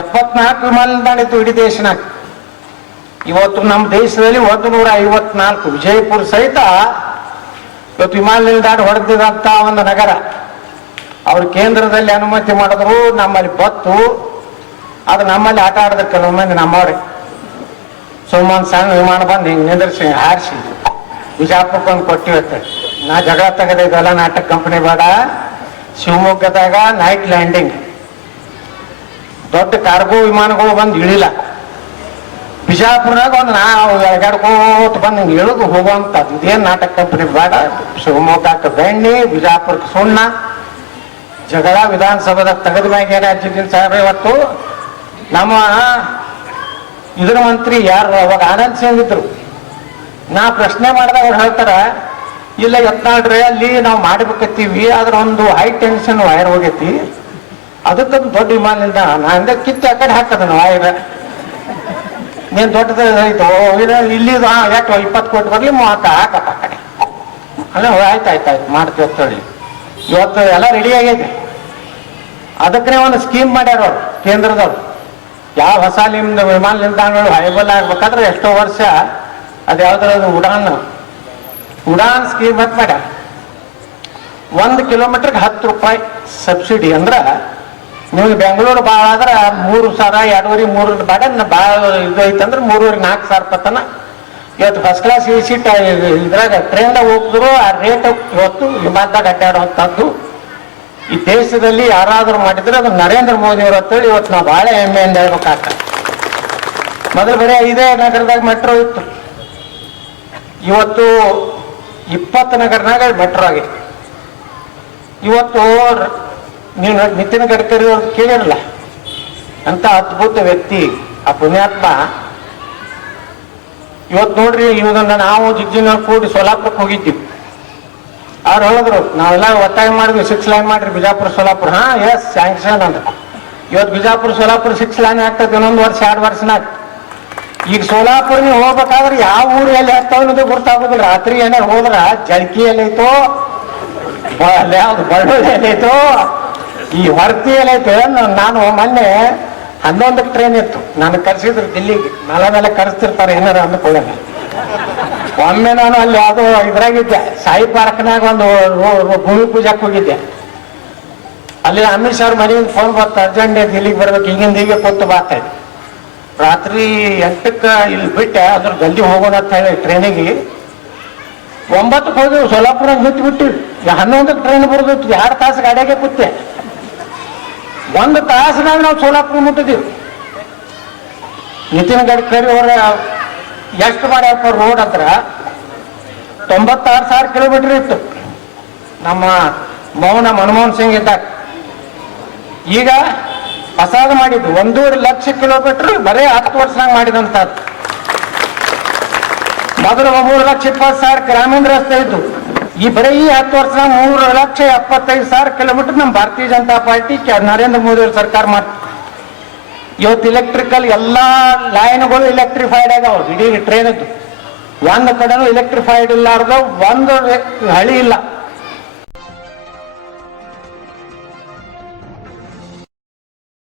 ಎಪ್ಪತ್ನಾಲ್ಕು ವಿಮಾನ ನಿಲ್ದಾಣ ಇತ್ತು ಇಡೀ ದೇಶನಾಗ ಇವತ್ತು ನಮ್ಮ ದೇಶದಲ್ಲಿ ಒಂದು ನೂರ ಐವತ್ನಾಲ್ಕು. ವಿಜಯಪುರ ಸಹಿತ ಇವತ್ತು ವಿಮಾನ ನಿಲ್ದಾಣ ಹೊಡೆದಿದಂತ ಒಂದು ನಗರ. ಅವ್ರ ಕೇಂದ್ರದಲ್ಲಿ ಅನುಮತಿ ಮಾಡಿದ್ರು, ನಮ್ಮಲ್ಲಿ ಬತ್ತು. ಅದು ನಮ್ಮಲ್ಲಿ ಆಟ ಆಡಿದ್ರು ಕೆಲವು ಮಂದಿ ನಮ್ಮವ್ರೆ. ಸಣ್ಣ ವಿಮಾನ ಬಂದು ಹಿಂಗೆ ನಿಂದ್ರಿಸಿ, ಹಾರಿಸಿ. ಬಿಜಾಪುರಕ್ಕೆ ಒಂದು ಕೊಟ್ಟಿವತ್ತೆ ನಾ ಜಗಳ ತೆಗೆದ ಇದೆಲ್ಲ ನಾಟಕ ಕಂಪನಿ ಬೇಡ. ಶಿವಮೊಗ್ಗದಾಗ ನೈಟ್ ಲ್ಯಾಂಡಿಂಗ್ ದೊಡ್ಡ ಕಾರ್ಗೋ ವಿಮಾನಗಳು ಬಂದು ಇಳಿಲ್ಲ. ಬಿಜಾಪುರನಾಗ ಒಂದು ನಾವು ಎಗಾಡ್ಕೋತ ಬಂದು ಹಿಂಗೆ ಇಳಿದು ಹೋಗುವಂಥದ್ದು ಇದೇನು ನಾಟಕ ಕಂಪನಿ ಬೇಡ. ಶಿವಮೊಗ್ಗಕ್ಕೆ ಬೆಣ್ಣೆ ಬಿಜಾಪುರಕ್ಕೆ ಸುಣ್ಣ. ಜಗಳ ವಿಧಾನಸಭಾದಾಗ ತೆಗೆದ ಮ್ಯಾಗ ಏನಾಗ್ತಿದ್ದೀನಿ ಸಾಹೇಬ್ರೆ, ಇವತ್ತು ನಮ್ಮ ಇದ್ರ ಮಂತ್ರಿ ಯಾರು ಅವಾಗ ಆನಂದ್ ಸಿಂಗ್ ಇದ್ರು. ನಾ ಪ್ರಶ್ನೆ ಮಾಡಿದಾಗ ಅವ್ರು ಹೇಳ್ತಾರ, ಇಲ್ಲ ಎತ್ತಾಡ್ರೆ ಅಲ್ಲಿ ನಾವು ಮಾಡ್ಬೇಕತ್ತೀವಿ, ಆದ್ರೆ ಒಂದು ಹೈ ಟೆನ್ಷನ್ ವೈರ್ ಹೋಗೈತಿ. ಅದಕ್ಕೊಂದು ದೊಡ್ಡ ವಿಮಾನ ನಿಲ್ದಾಣ ನಾ ಅಂದೆ ಕಿತ್ತು ಆ ಕಡೆ ಹಾಕದನ ವೈರ್ ನೀನ್ ದೊಡ್ಡದಾಯ್ತು ಇಲ್ಲಿ ಎಷ್ಟು ಇಪ್ಪತ್ತು ಕೋಟಿ ಬರ್ಲಿ ಮೂವತ್ತ ಹಾಕಪ್ಪ ಕಡೆ. ಅಲ್ಲ ಆಯ್ತು ಆಯ್ತು ಆಯ್ತು, ಮಾಡ್ತೀವಿ ಅಂತ ಹೇಳಿ. ಇವತ್ತು ಎಲ್ಲ ರೆಡಿ ಆಗೈತೆ. ಅದಕ್ಕೆ ಒಂದು ಸ್ಕೀಮ್ ಮಾಡ್ಯಾರ ಅವ್ರು, ಕೇಂದ್ರದವ್ರು. ಯಾವ ಹೊಸ ನಿಮ್ದು ವಿಮಾನ ನಿಲ್ದಾಣಗಳು ಹೈಬಲ್ ಆಗ್ಬೇಕಾದ್ರೆ ಎಷ್ಟೋ ವರ್ಷ ಅದು ಯಾವ್ದಾದ್ರು ಉಡಾನ್ ಉಡಾನ್ ಸ್ಕೀಮ್ ಅಂತ ಮಾಡ್ಯಾರ. ಒಂದು ಕಿಲೋಮೀಟರ್ಗೆ ಹತ್ತು ರೂಪಾಯಿ ಸಬ್ಸಿಡಿ ಅಂದ್ರ ನಿಮ್ಗೆ ಬೆಂಗಳೂರು ಭಾಳ ಆದ್ರೆ ಮೂರು ಸಾವಿರ, ಎರಡೂವರೆ, ಮೂರು ಬಾಡ ಭಾಳ ಇದು ಐತಂದ್ರೆ ಮೂರುವರೆ, ನಾಲ್ಕು ಸಾವಿರ ರೂಪಾಯಿ ಇವತ್ತು ಫಸ್ಟ್ ಕ್ಲಾಸ್ ಈ ಸೀಟ್ ಇದ್ರಾಗ ಟ್ರೈನ್ದಾಗ ಹೋಗಿದ್ರು, ಆ ರೇಟ್ ಇವತ್ತು ವಿಮಾನದಾಗ ಅಡ್ಡಾಡುವಂಥದ್ದು ಈ ದೇಶದಲ್ಲಿ ಯಾರಾದರೂ ಮಾಡಿದ್ರೆ ಅದು ನರೇಂದ್ರ ಮೋದಿ ಅವರು ಅಂತೇಳಿ ಇವತ್ತು ನಾವು ಭಾಳ ಹೆಮ್ಮೆಯಿಂದ ಹೇಳ್ಬೇಕಾಗ್ತದೆ. ಮೊದಲು ಬರೀ ಐದೇ ನಗರದಾಗ ಮೆಟ್ರೋ ಇತ್ತು. ಇವತ್ತು ಇಪ್ಪತ್ತು ನಗರನಾಗ ಮೆಟ್ರೋ ಆಗಿದೆ. ಇವತ್ತು ನೀವು ನಿತಿನ್ ಗಡ್ಕರಿ ಅವ್ರು ಕೇಳಿರಲ್ಲ ಅಂತ ಅದ್ಭುತ ವ್ಯಕ್ತಿ, ಆ ಪುಣ್ಯಾತ್ಮ. ಇವತ್ತು ನೋಡ್ರಿ ಇವಾಗ ನಾವು ಜಿಜ್ಜಿನ ಕೂಡಿ ಸೋಲಾಪುರಕ್ಕೆ ಹೋಗಿದ್ದೀವಿ. ಅವ್ರು ಹೇಳಿದ್ರು, ನಾವೆಲ್ಲ ಒತ್ತಾಯ ಮಾಡಿದ್ವಿ ಸಿಕ್ಸ್ ಲೈನ್ ಮಾಡ್ರಿ ಬಿಜಾಪುರ, ಸೋಲಾಪುರ. ಹಾ ಎಸ್ ಸ್ಯಾಂಕ್ಷನ್ ಅಂತ. ಇವತ್ತು ಬಿಜಾಪುರ, ಸೋಲಾಪುರ ಸಿಕ್ಸ್ ಲೈನ್ ಆಗ್ತದೆ ಇನ್ನೊಂದು ವರ್ಷ, ಎರಡು ವರ್ಷನಾಗ ಈಗ ಸೋಲಾಪುರ ನೀವು ಹೋಗ್ಬೇಕಾದ್ರೆ ಯಾವ ಊರು ಎಲ್ಲಿ ಆಗ್ತಾವ ಅನ್ನೋದು ಗೊತ್ತಾಗೋದಿಲ್ಲ. ರಾತ್ರಿ ಏನೇ ಹೋದ್ರ ಜಳ್ಕಿ ಎಲ್ಲೈತೋ ಯಾವ್ದು ಬಳ್ಳೂರು ಎಲ್ಲೈತೋ ಈ ಹೊರತಿ ಎಲ್ಲೈತೆ ನಾನು ಮೊನ್ನೆ ಹನ್ನೊಂದಕ್ಕೆ ಟ್ರೈನ್ ಇತ್ತು. ನಾನು ಕರೆಸಿದ್ರು ದಿಲ್ಲಿಗೆ. ಮೇಲೆ ಮೇಲೆ ಕರೆಸ್ತಿರ್ತಾರೆ, ಏನಾರ ಅಂದ್ಕೊಳ್ಳಲ್ಲ ಒಮ್ಮೆ ನಾನು ಅಲ್ಲಿ ಯಾವುದೋ ಇದ್ರಾಗಿದ್ದೆ. ಸಾಯಿ ಪಾರ್ಕ್ನಾಗ ಒಂದು ಭೂಮಿ ಪೂಜಾಕ್ ಹೋಗಿದ್ದೆ. ಅಲ್ಲಿ ಅಮಿತ್ ಶಾ ಮನೆಯಿಂದ ಫೋನ್ ಬರ್ತ ಅರ್ಜೆಂಟ್ ದಿಲ್ಲಿಗೆ ಬರ್ಬೇಕು. ಹಿಂಗಿಂದ ಹೀಗೆ ಕೂತು ಬಾತ ರಾತ್ರಿ ಎಂಟಕ್ಕೆ ಇಲ್ಲಿ ಬಿಟ್ಟೆ. ಅದ್ರ ಜಲ್ದಿ ಹೋಗೋಣ ಅಂತ ಹೇಳಿ ಟ್ರೈನಿಗೆ ಒಂಬತ್ತಕ್ಕೆ ಹೋಗಿ ಸೋಲಾಪುರ ನಿಂತು ಬಿಟ್ಟಿವಿ ಹನ್ನೊಂದಕ್ಕೆ ಟ್ರೈನ್ ಬರೋದಿತ್ತು ಎರಡು ತಾಸು ಗಾಡಿಯಾಗೆ ಕೂತೆ. ಒಂದು ತಾಸಿನಾಗ ನಾವು ಸೋಲಾಪುರ ಮುಟ್ಟಿದ್ದೀವಿ ನಿತಿನ್ ಗಡ್ಕರಿ ಅವರ ಎಷ್ಟು ಮಾಡ್ಯಪ್ಪ ರೋಡ್ ಹತ್ರ? ತೊಂಬತ್ತಾರು ಸಾವಿರ ಕಿಲೋಮೀಟರ್ ಇತ್ತು. ನಮ್ಮ ಮೌನ ಮನಮೋಹನ್ ಸಿಂಗ್ ಇದ್ದಾಗ. ಈಗ ಹೊಸಾದ ಮಾಡಿದ್ದು ಒಂದೂವರೆ ಲಕ್ಷ ಕಿಲೋಮೀಟರ್ ಬರೀ ಹತ್ತು ವರ್ಷನಾಗ ಮಾಡಿದಂತ ಮೊದಲು ಮೂರು ಲಕ್ಷ ಇಪ್ಪತ್ತು ಸಾವಿರ ಗ್ರಾಮೀಣ ರಸ್ತೆ ಇದ್ದು. ಈ ಬರೀ ಈ ಹತ್ತು ವರ್ಷ ಮೂರು ಲಕ್ಷ ಎಪ್ಪತ್ತೈದು ಸಾವಿರ ಕಿಲೋಮೀಟರ್ ನಮ್ಮ ಭಾರತೀಯ ಜನತಾ ಪಾರ್ಟಿ ನರೇಂದ್ರ ಮೋದಿ ಅವ್ರ ಸರ್ಕಾರ ಮಾಡ್ತು ಇವತ್ತು ಇಲೆಕ್ಟ್ರಿಕಲ್ ಎಲ್ಲಾ ಲೈನ್ಗಳು ಇಲೆಕ್ಟ್ರಿಫೈಡ್ ಆಗ್ಯಾವ. ಇಡೀ ಟ್ರೈನದ್ದು ಒಂದು ಕಡೆನೂ ಇಲೆಕ್ಟ್ರಿಫೈಡ್ ಇಲ್ಲಾರ್ದ ಒಂದು ಹಳಿ ಇಲ್ಲ.